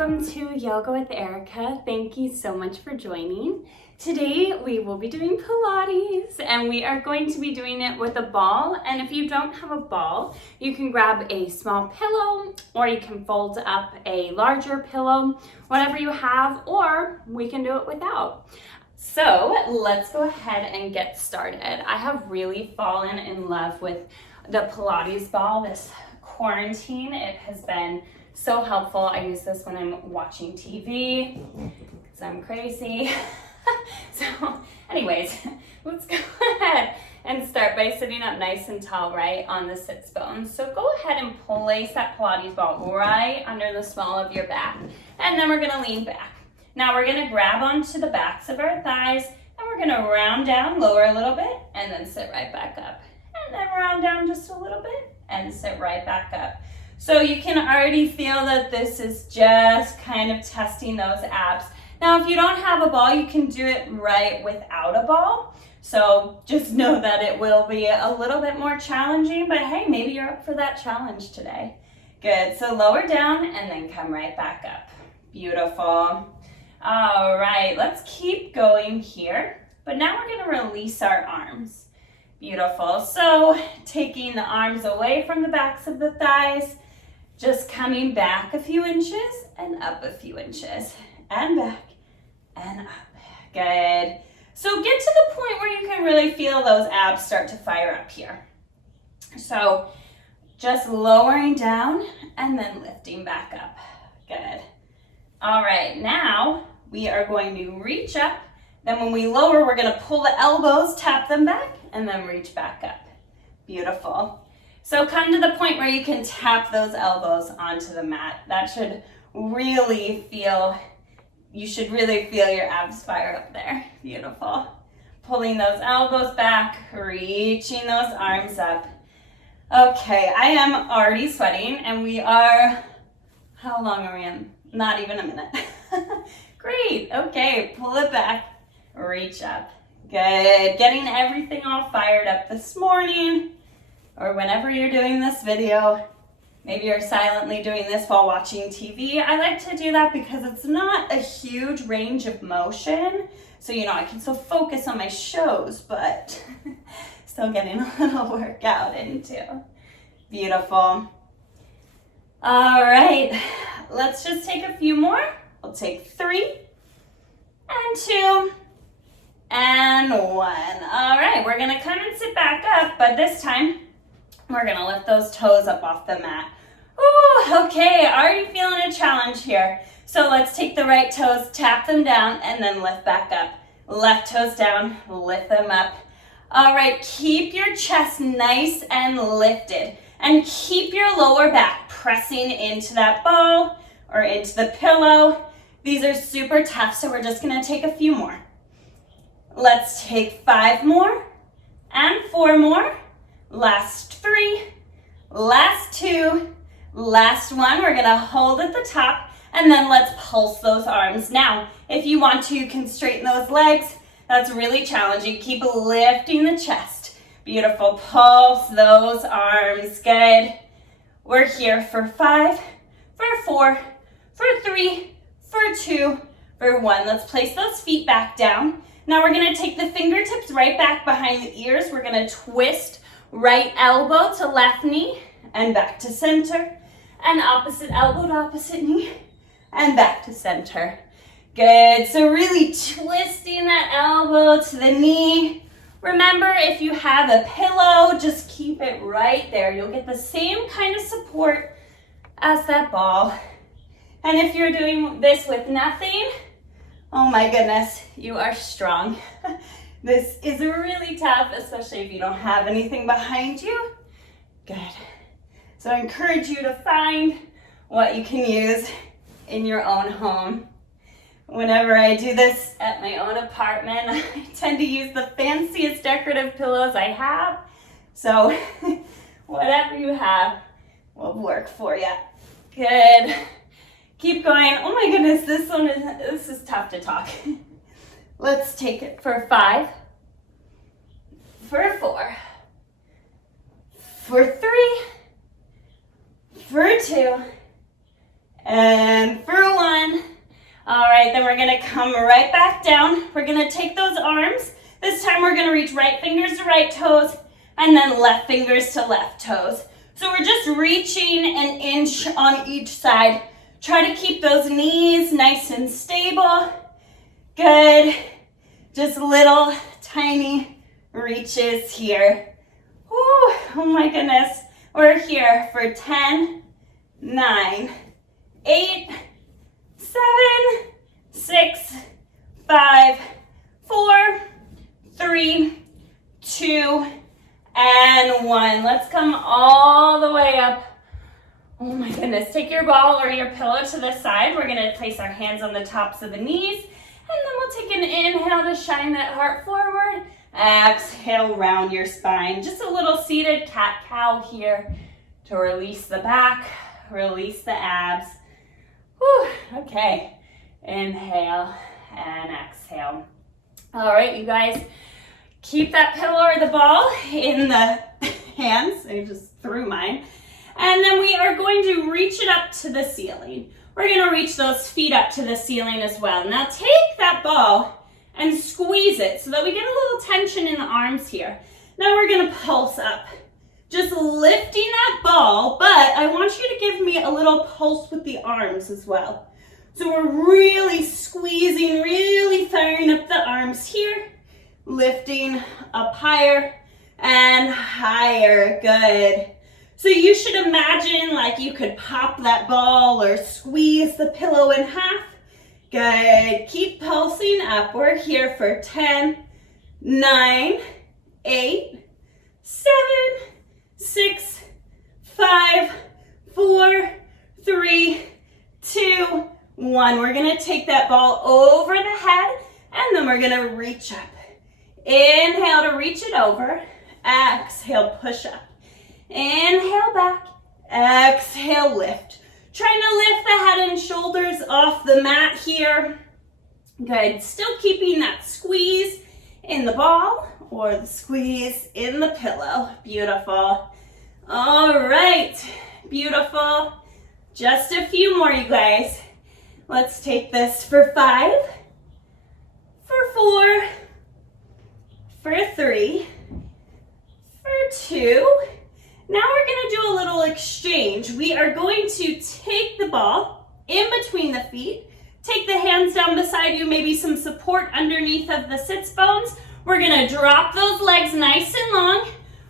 welcome to Yoga with Erica. Thank you so much for joining. Today we will be doing Pilates and we are going to be doing it with a ball. And if you don't have a ball, you can grab a small pillow or you can fold up a larger pillow, whatever you have, or we can do it without. So let's go ahead and get started. I have really fallen in love with the Pilates ball this quarantine. It has been so helpful. I use this when I'm watching TV because I'm crazy. So anyways, let's go ahead and start by sitting up nice and tall, right on the sits bones. So go ahead and place that Pilates ball right under the small of your back. And then we're gonna lean back. Now we're gonna grab onto the backs of our thighs and we're gonna round down, lower a little bit, and then sit right back up. And then round down just a little bit and sit right back up. So you can already feel that this is just kind of testing those abs. Now, if you don't have a ball, you can do it right without a ball. So just know that it will be a little bit more challenging, but hey, maybe you're up for that challenge today. Good, so lower down and then come right back up. Beautiful. All right, let's keep going here. But now we're gonna release our arms. Beautiful, so taking the arms away from the backs of the thighs, just coming back a few inches and up a few inches and back and up. Good. So get to the point where you can really feel those abs start to fire up here. So just lowering down and then lifting back up. Good. All right, now we are going to reach up. Then when we lower, we're gonna pull the elbows, tap them back, and then reach back up. Beautiful. So come to the point where you can tap those elbows onto the mat. That should really feel, you should really feel your abs fire up there. Beautiful. Pulling those elbows back, reaching those arms up. Okay, I am already sweating and we are, how long are we in? Not even a minute. Great, okay, pull it back, reach up. Good, getting everything all fired up this morning. Or whenever you're doing this video, maybe you're silently doing this while watching TV. I like to do that because it's not a huge range of motion. So, I can still focus on my shows, but still getting a little workout in too. Beautiful. All right, let's just take a few more. We'll take 3 and 2 and 1. All right, we're gonna come and sit back up, but this time, we're gonna lift those toes up off the mat. Ooh, okay, already feeling a challenge here. So let's take the right toes, tap them down, and then lift back up. Left toes down, lift them up. All right, keep your chest nice and lifted. And keep your lower back pressing into that ball or into the pillow. These are super tough, so we're just gonna take a few more. Let's take 5 more and 4 more. Last 3, last 2, last 1. We're gonna hold at the top and then let's pulse those arms. Now, if you want to, you can straighten those legs. That's really challenging. Keep lifting the chest. Beautiful, pulse those arms, good. We're here for 5, for 4, for 3, for 2, for 1. Let's place those feet back down. Now we're gonna take the fingertips right back behind the ears. We're gonna twist right elbow to left knee and back to center, and opposite elbow to opposite knee and back to center. Good, so really twisting that elbow to the knee. Remember, if you have a pillow, just keep it right there. You'll get the same kind of support as that ball. And if you're doing this with nothing, oh my goodness, you are strong. This is really tough, especially if you don't have anything behind you. Good. So I encourage you to find what you can use in your own home. Whenever I do this at my own apartment, I tend to use the fanciest decorative pillows I have. So whatever you have will work for you. Good. Keep going. Oh my goodness, this is tough to talk. Let's take it for 5, for 4, for 3, for 2, and for 1. Then we're gonna come right back down. We're gonna take those arms. This time we're gonna reach right fingers to right toes and then left fingers to left toes. So we're just reaching an inch on each side. Try to keep those knees nice and stable. Good. Just little tiny reaches here. Ooh, oh my goodness. We're here for 10, 9, 8, 7, 6, 5, 4, 3, 2, and 1. Let's come all the way up. Oh my goodness. Take your ball or your pillow to the side. We're going to place our hands on the tops of the knees. And then we'll take an inhale to shine that heart forward. Exhale, round your spine. Just a little seated cat-cow here to release the back, release the abs. Whew, okay. Inhale and exhale. All right, you guys. Keep that pillow or the ball in the hands. I just threw mine. And then we are going to reach it up to the ceiling. We're going to reach those feet up to the ceiling as well. Now take that ball and squeeze it so that we get a little tension in the arms here. Now we're going to pulse up. Just lifting that ball, but I want you to give me a little pulse with the arms as well. So we're really squeezing, really firing up the arms here. Lifting up higher and higher. Good. So you should imagine like you could pop that ball or squeeze the pillow in half. Good. Keep pulsing up. We're here for 10, 9, 8, 7, 6, 5, 4, 3, 2, 1. We're going to take that ball over the head and then we're going to reach up. Inhale to reach it over. Exhale, push up. Inhale back. Exhale, lift. Trying to lift the head and shoulders off the mat here. Good. Still keeping that squeeze in the ball or the squeeze in the pillow. Beautiful. All right. Beautiful. Just a few more, you guys. Let's take this for 5, for 4, for 3, for 2. Now we're going to do a little exchange. We are going to take the ball in between the feet, take the hands down beside you, maybe some support underneath of the sits bones. We're going to drop those legs nice and long,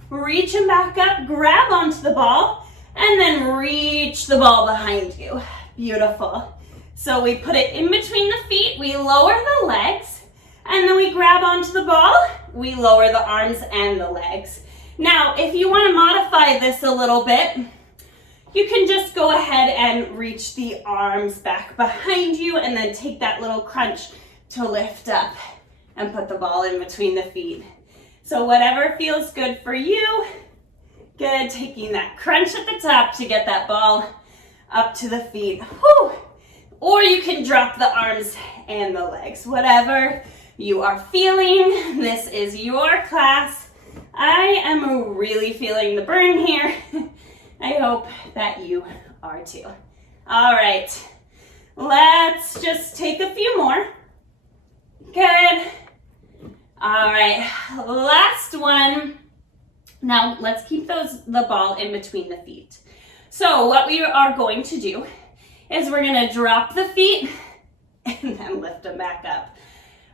reach them back up, grab onto the ball, and then reach the ball behind you. Beautiful. So we put it in between the feet, we lower the legs, and then we grab onto the ball, we lower the arms and the legs. Now, if you want to modify this a little bit, you can just go ahead and reach the arms back behind you and then take that little crunch to lift up and put the ball in between the feet. So whatever feels good for you. Good, taking that crunch at the top to get that ball up to the feet. Whew. Or you can drop the arms and the legs, whatever you are feeling. This is your class. I am really feeling the burn here. I hope that you are too. All right, let's just take a few more. Good. All right, last one. Now let's keep the ball in between the feet. So what we are going to do is we're gonna drop the feet and then lift them back up.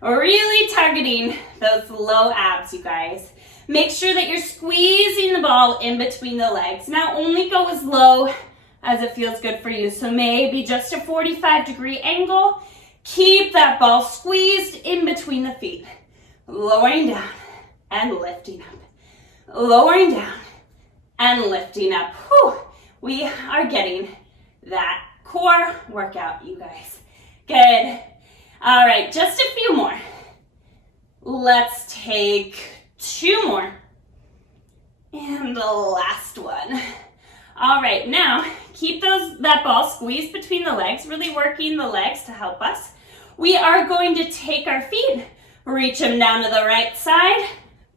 Really targeting those low abs, you guys. Make sure that you're squeezing the ball in between the legs. Now only go as low as it feels good for you. So maybe just a 45-degree angle. Keep that ball squeezed in between the feet. Lowering down and lifting up. Lowering down and lifting up. Whew. We are getting that core workout, you guys. Good. All right, just a few more. Let's take 2 more. And the last one. All right, now keep that ball squeezed between the legs, really working the legs to help us. We are going to take our feet, reach them down to the right side,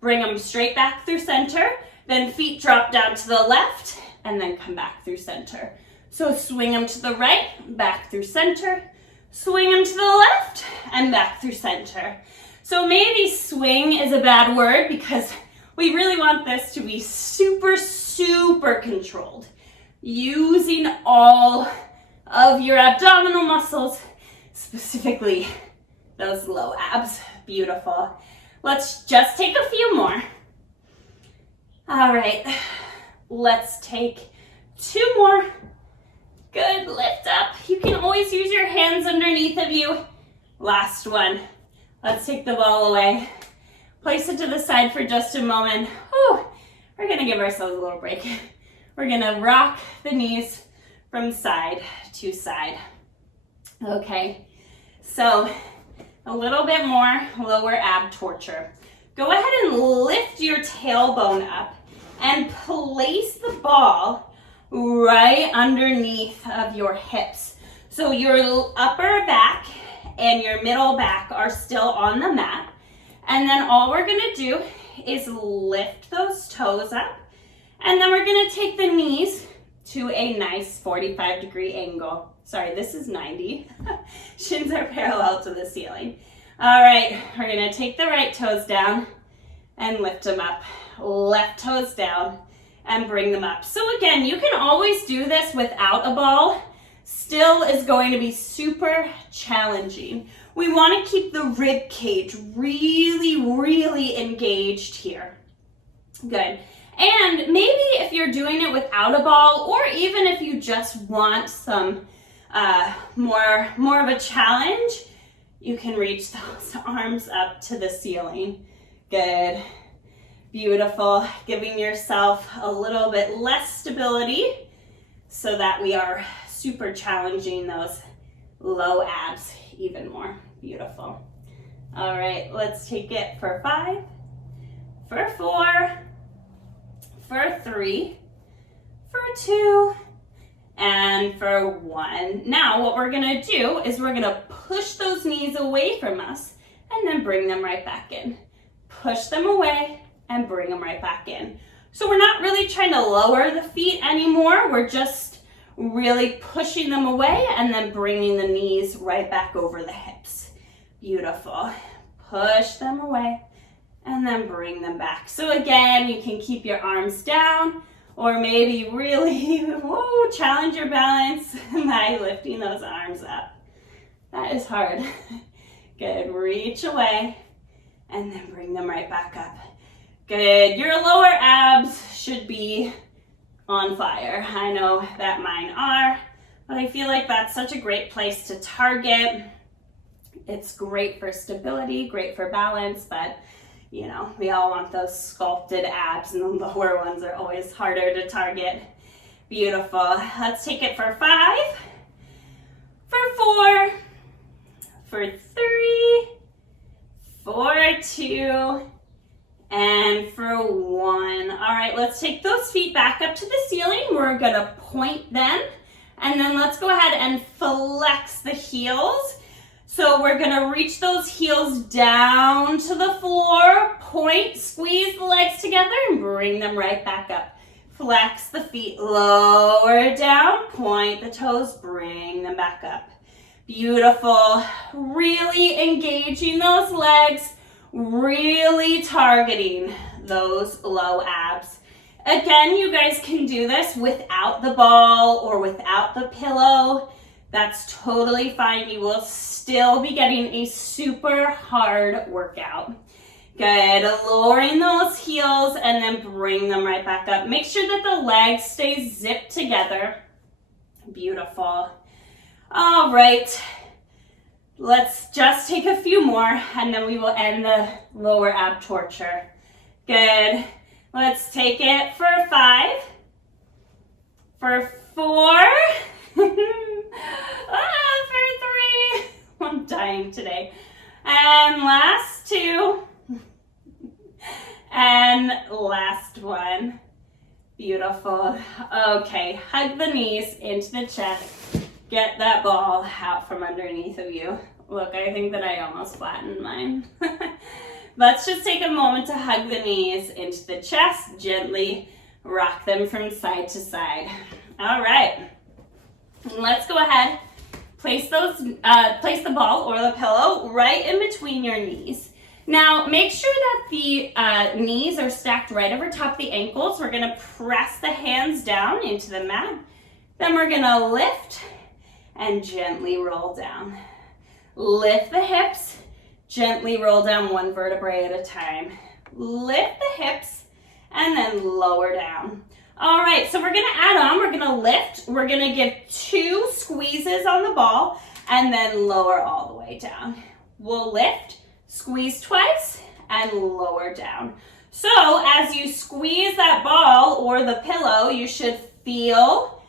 bring them straight back through center, then feet drop down to the left, and then come back through center. So swing them to the right, back through center, swing them to the left, and back through center. So maybe swing is a bad word because we really want this to be super, super controlled. Using all of your abdominal muscles, specifically those low abs. Beautiful. Let's just take a few more. All right, let's take 2 more. Good, lift up. You can always use your hands underneath of you. Last one. Let's take the ball away. Place it to the side for just a moment. Whew. We're gonna give ourselves a little break. We're gonna rock the knees from side to side. Okay, so a little bit more lower ab torture. Go ahead and lift your tailbone up and place the ball right underneath of your hips. So your upper back and your middle back are still on the mat. And then all we're gonna do is lift those toes up. And then we're gonna take the knees to a nice 45-degree angle. Sorry, this is 90. Shins are parallel to the ceiling. All right, we're gonna take the right toes down and lift them up. Left toes down and bring them up. So again, you can always do this without a ball. Still is going to be super challenging. We want to keep the rib cage really, really engaged here. Good. And maybe if you're doing it without a ball, or even if you just want some more of a challenge, you can reach those arms up to the ceiling. Good. Beautiful. Giving yourself a little bit less stability so that we are super challenging those low abs even more. Beautiful. All right, let's take it for 5, for 4, for 3, for 2, and for 1. Now what we're gonna do is we're gonna push those knees away from us and then bring them right back in. Push them away and bring them right back in. So we're not really trying to lower the feet anymore. We're just really pushing them away and then bringing the knees right back over the hips. Beautiful. Push them away and then bring them back. So again, you can keep your arms down or maybe really challenge your balance by lifting those arms up. That is hard. Good. Reach away and then bring them right back up. Good. Your lower abs should be on fire. I know that mine are, but I feel like that's such a great place to target. It's great for stability, great for balance, but you know, we all want those sculpted abs, and the lower ones are always harder to target. Beautiful. Let's take it for 5, for 4, for 3, for 2, and for 1. All right, let's take those feet back up to the ceiling. We're gonna point them, and then let's go ahead and flex the heels. So we're gonna reach those heels down to the floor, point, squeeze the legs together, and bring them right back up. Flex the feet, lower down, point the toes, bring them back up. Beautiful. Really engaging those legs, really targeting those low abs. Again, you guys can do this without the ball or without the pillow. That's totally fine. You will still be getting a super hard workout. Good. Lowering those heels and then bring them right back up. Make sure that the legs stay zipped together. Beautiful. All right. Let's just take a few more and then we will end the lower ab torture. Good. Let's take it for 5, for 4, for 3. I'm dying today. And last 2. And last 1. Beautiful. Okay, hug the knees into the chest. Get that ball out from underneath of you. Look, I think that I almost flattened mine. Let's just take a moment to hug the knees into the chest. Gently rock them from side to side. All right. Let's go ahead place the ball or the pillow right in between your knees. Now, make sure that the knees are stacked right over top the ankles. We're gonna press the hands down into the mat. Then we're gonna lift and gently roll down. Lift the hips, gently roll down one vertebrae at a time. Lift the hips and then lower down. All right, so we're gonna add on, we're gonna lift, we're gonna give 2 squeezes on the ball and then lower all the way down. We'll lift, squeeze twice, and lower down. So as you squeeze that ball or the pillow, you should feel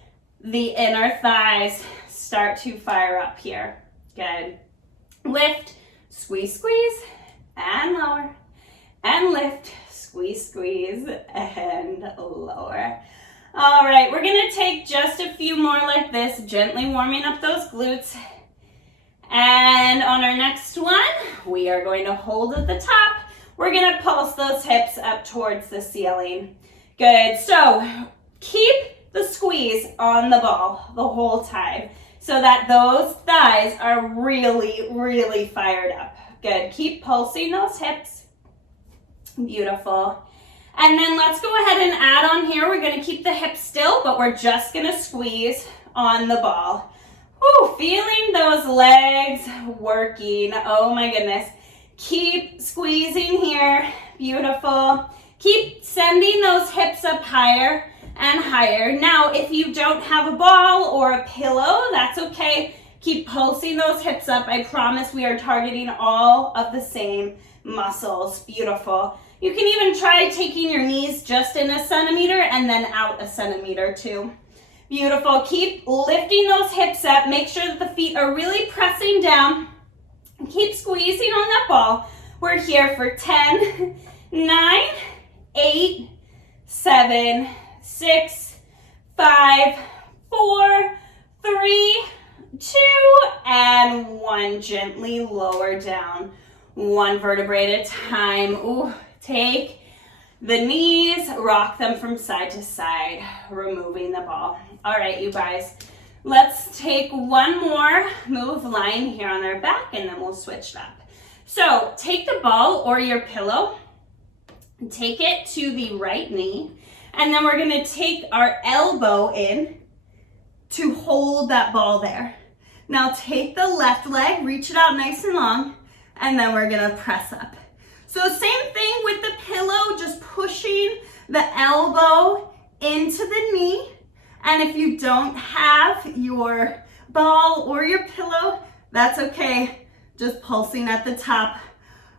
the inner thighs start to fire up here. Good. Lift, squeeze, squeeze, and lower. And lift, squeeze, squeeze, and lower. All right, we're gonna take just a few more like this, gently warming up those glutes. And on our next one, we are going to hold at the top. We're gonna pulse those hips up towards the ceiling. Good, so keep the squeeze on the ball the whole time so that those thighs are really, really fired up. Good, keep pulsing those hips. Beautiful. And then let's go ahead and add on here. We're gonna keep the hips still, but we're just gonna squeeze on the ball. Woo, feeling those legs working. Oh my goodness. Keep squeezing here. Beautiful. Keep sending those hips up higher and higher. Now, if you don't have a ball or a pillow, that's okay. Keep pulsing those hips up. I promise we are targeting all of the same muscles. Beautiful. You can even try taking your knees just in 1 centimeter and then out 1 centimeter too. Beautiful. Keep lifting those hips up. Make sure that the feet are really pressing down. Keep squeezing on that ball. We're here for 10, 9, 8, 7, 6, 5, 4, 3, 2, and 1. Gently lower down. 1 vertebrae at a time. Ooh, take the knees, rock them from side to side, removing the ball. All right, you guys, let's take one more move lying here on our back and then we'll switch it up. So take the ball or your pillow, take it to the right knee, and then we're gonna take our elbow in to hold that ball there. Now take the left leg, reach it out nice and long, and then we're gonna press up. So same thing with the pillow, just pushing the elbow into the knee. And if you don't have your ball or your pillow, that's okay. Just pulsing at the top.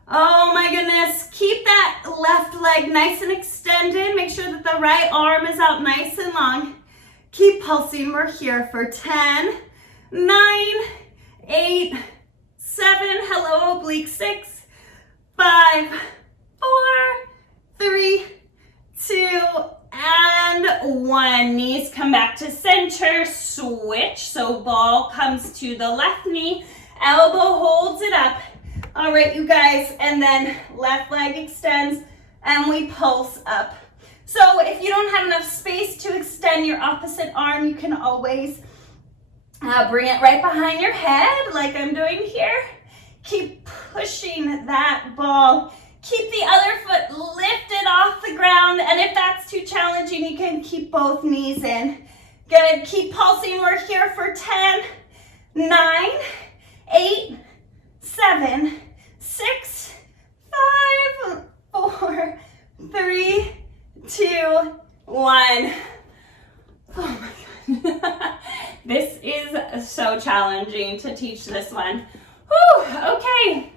Oh my goodness, keep that left leg nice and extended. Make sure that the right arm is out nice and long. Keep pulsing, we're here for 10, 9, 8, 7, hello oblique, 6, 5, 4, 3, 2, and 1. Knees come back to center, switch. So ball comes to the left knee, elbow holds it up. All right, you guys, and then left leg extends and we pulse up. So if you don't have enough space to extend your opposite arm, you can always bring it right behind your head like I'm doing here. Keep pushing that ball. Keep the other foot lifted off the ground, and if that's too challenging, you can keep both knees in. Good, keep pulsing. We're here for 10, 9, 8, 7, 6, 5, 4, 3, 2, 1. Oh my God. This is so challenging to teach this one. Whew, okay.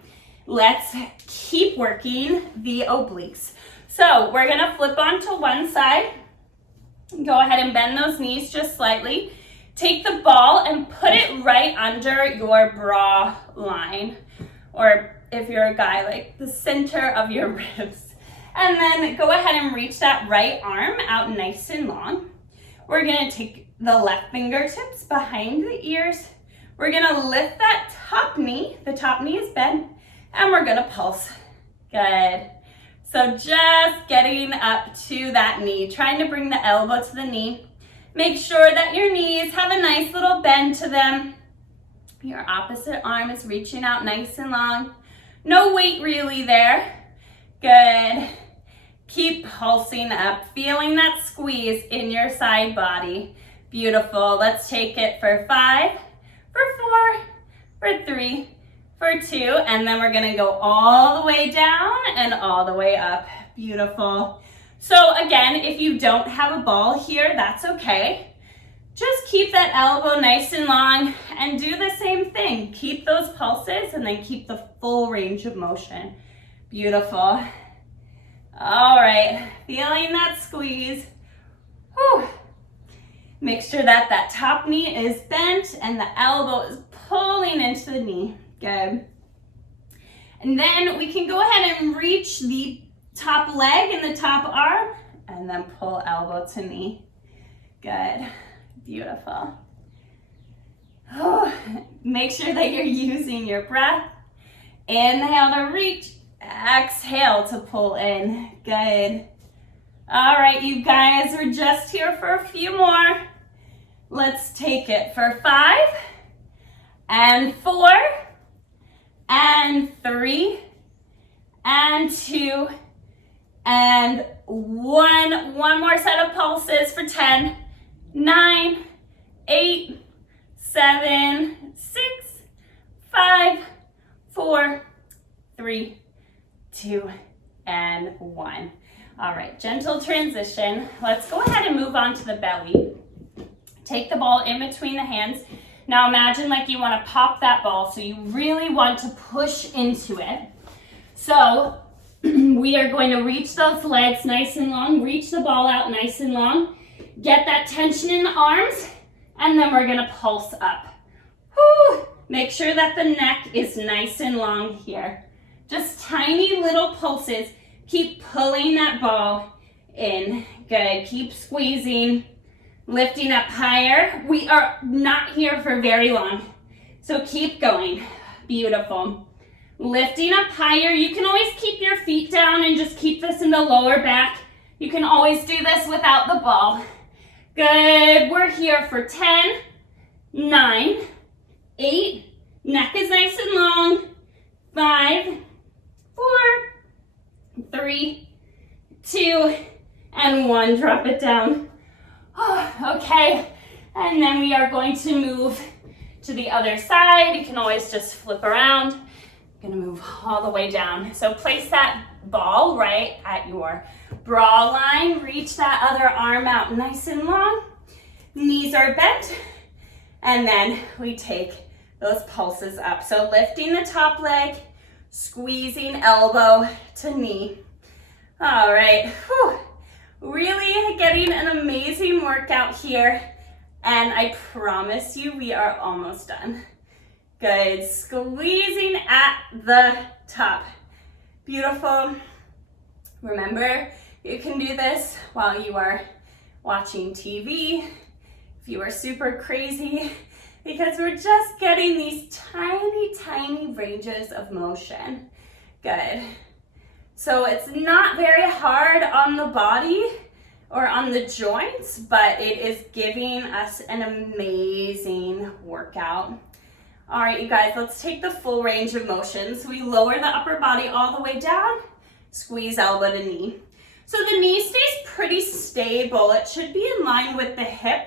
Let's keep working the obliques. So we're gonna flip onto one side. Go ahead and bend those knees just slightly. Take the ball and put it right under your bra line. Or if you're a guy, like the center of your ribs. And then go ahead and reach that right arm out nice and long. We're gonna take the left fingertips behind the ears. We're gonna lift that top knee. The top knee is bent. And we're gonna pulse. Good. So just getting up to that knee, trying to bring the elbow to the knee. Make sure that your knees have a nice little bend to them. Your opposite arm is reaching out nice and long. No weight really there. Good. Keep pulsing up, feeling that squeeze in your side body. Beautiful. Let's take it for 5, for 4, for 3, for 2, and then we're gonna go all the way down and all the way up. Beautiful. So again, if you don't have a ball here, that's okay. Just keep that elbow nice and long and do the same thing. Keep those pulses and then keep the full range of motion. Beautiful. All right, feeling that squeeze. Whew. Make sure that that top knee is bent and the elbow is pulling into the knee. Good. And then we can go ahead and reach the top leg and the top arm and then pull elbow to knee. Good. Beautiful. Oh, make sure that you're using your breath. Inhale to reach, exhale to pull in. Good. All right, you guys, we're just here for a few more. Let's take it for 5 and 4 and 3 and 2 and 1. One more set of pulses for 10, 9, 8, 7, 6, 5, 4, 3, 2, and 1. All right, gentle transition. Let's go ahead and move on to the belly. Take the ball in between the hands. Now imagine like you want to pop that ball, so you really want to push into it. So we are going to reach those legs nice and long, reach the ball out nice and long, get that tension in the arms, and then we're gonna pulse up. Whew. Make sure that the neck is nice and long here. Just tiny little pulses. Keep pulling that ball in. Good, keep squeezing, lifting up higher. We are not here for very long, so keep going. Beautiful. Lifting up higher. You can always keep your feet down and just keep this in the lower back. You can always do this without the ball. Good, we're here for 10, 9, 8, neck is nice and long, 5, 4, 3, 2, and 1, drop it down. Oh, okay, and then we are going to move to the other side. You can always just flip around. I'm gonna move all the way down. So place that ball right at your bra line. Reach that other arm out nice and long. Knees are bent. And then we take those pulses up. So lifting the top leg, squeezing elbow to knee. All right, whew. Really getting an amazing workout here. And I promise you, we are almost done. Good, squeezing at the top. Beautiful. Remember, you can do this while you are watching TV, if you are super crazy, because we're just getting these tiny, tiny ranges of motion. Good. So it's not very hard on the body or on the joints, but it is giving us an amazing workout. All right, you guys, let's take the full range of motion. So we lower the upper body all the way down, squeeze elbow to knee. So the knee stays pretty stable. It should be in line with the hip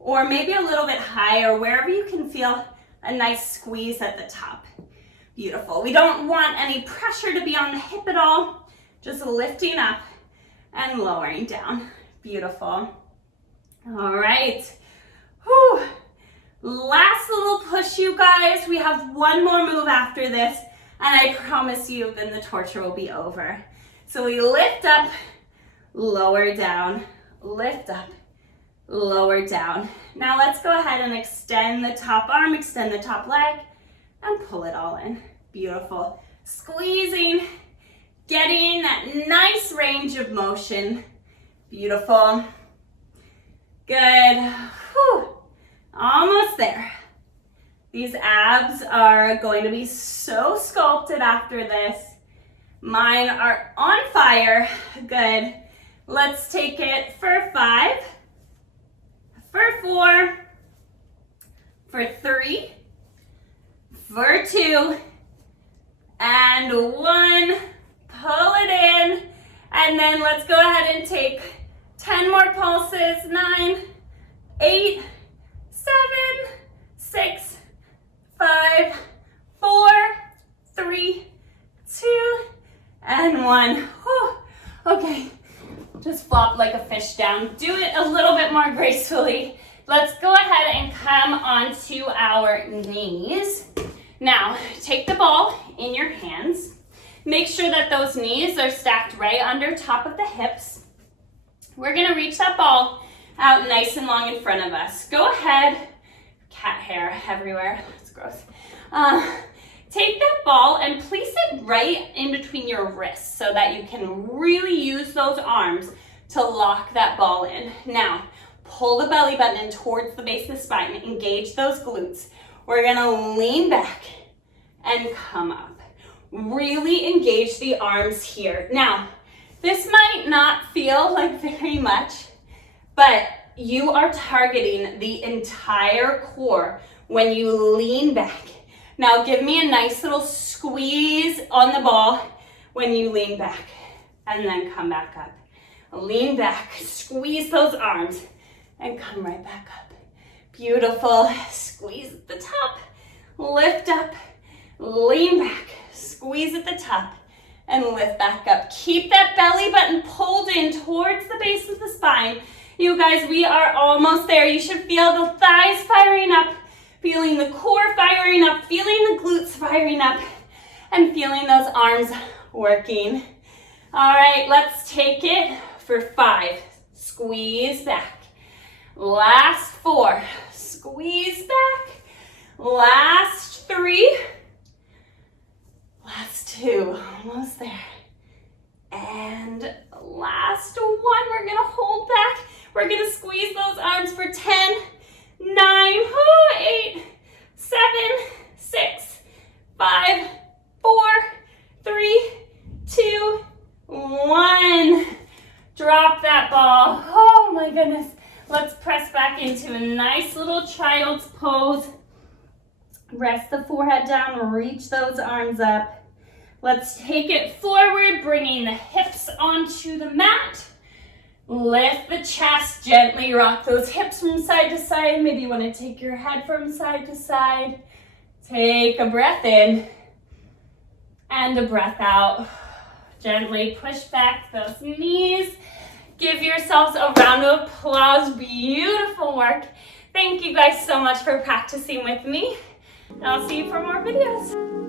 or maybe a little bit higher, wherever you can feel a nice squeeze at the top. Beautiful. We don't want any pressure to be on the hip at all, just lifting up and lowering down. Beautiful. All right. Whew. Last little push, you guys. We have one more move after this, and I promise you then the torture will be over. So we lift up, lower down, lift up, lower down. Now let's go ahead and extend the top arm, extend the top leg, and pull it all in. Beautiful. Squeezing, getting that nice range of motion. Beautiful. Good. Whew. Almost there. These abs are going to be so sculpted after this. Mine are on fire. Good. Let's take it for 5, for 4, for 3, for 2, and 1. Pull it in, and then let's go ahead and take 10 more pulses. 9, 8, 7, 6, 5, 4, 3, 2, and 1. Whew. Okay, just flop like a fish down. Do it a little bit more gracefully. Let's go ahead and come onto our knees. Now, take the ball in your hands. Make sure that those knees are stacked right under top of the hips. We're gonna reach that ball out nice and long in front of us. Go ahead, cat hair everywhere, that's gross. Take that ball and place it right in between your wrists so that you can really use those arms to lock that ball in. Now, pull the belly button in towards the base of the spine, engage those glutes. We're gonna lean back and come up. Really engage the arms here. Now, this might not feel like very much, but you are targeting the entire core when you lean back. Now give me a nice little squeeze on the ball when you lean back, and then come back up. Lean back, squeeze those arms, and come right back up. Beautiful. Squeeze at the top, lift up, lean back, squeeze at the top, and lift back up. Keep that belly button pulled in towards the base of the spine. You guys, we are almost there. You should feel the thighs firing up, feeling the core firing up, feeling the glutes firing up, and feeling those arms working. All right, let's take it for 5. Squeeze back. Last 4. Squeeze back. Last 3. Last 2. Almost there. And last 1. We're going to hold back. We're going to squeeze those arms for 10, 9, 8, 7, 6, 5, 4, 3, 2, 1. Drop that ball. Oh my goodness. Let's press back into a nice little child's pose. Rest the forehead down, reach those arms up. Let's take it forward, bringing the hips onto the mat. Lift the chest, gently rock those hips from side to side. Maybe you want to take your head from side to side. Take a breath in and a breath out. Gently push back those knees. Give yourselves a round of applause. Beautiful work. Thank you guys so much for practicing with me. I'll see you for more videos.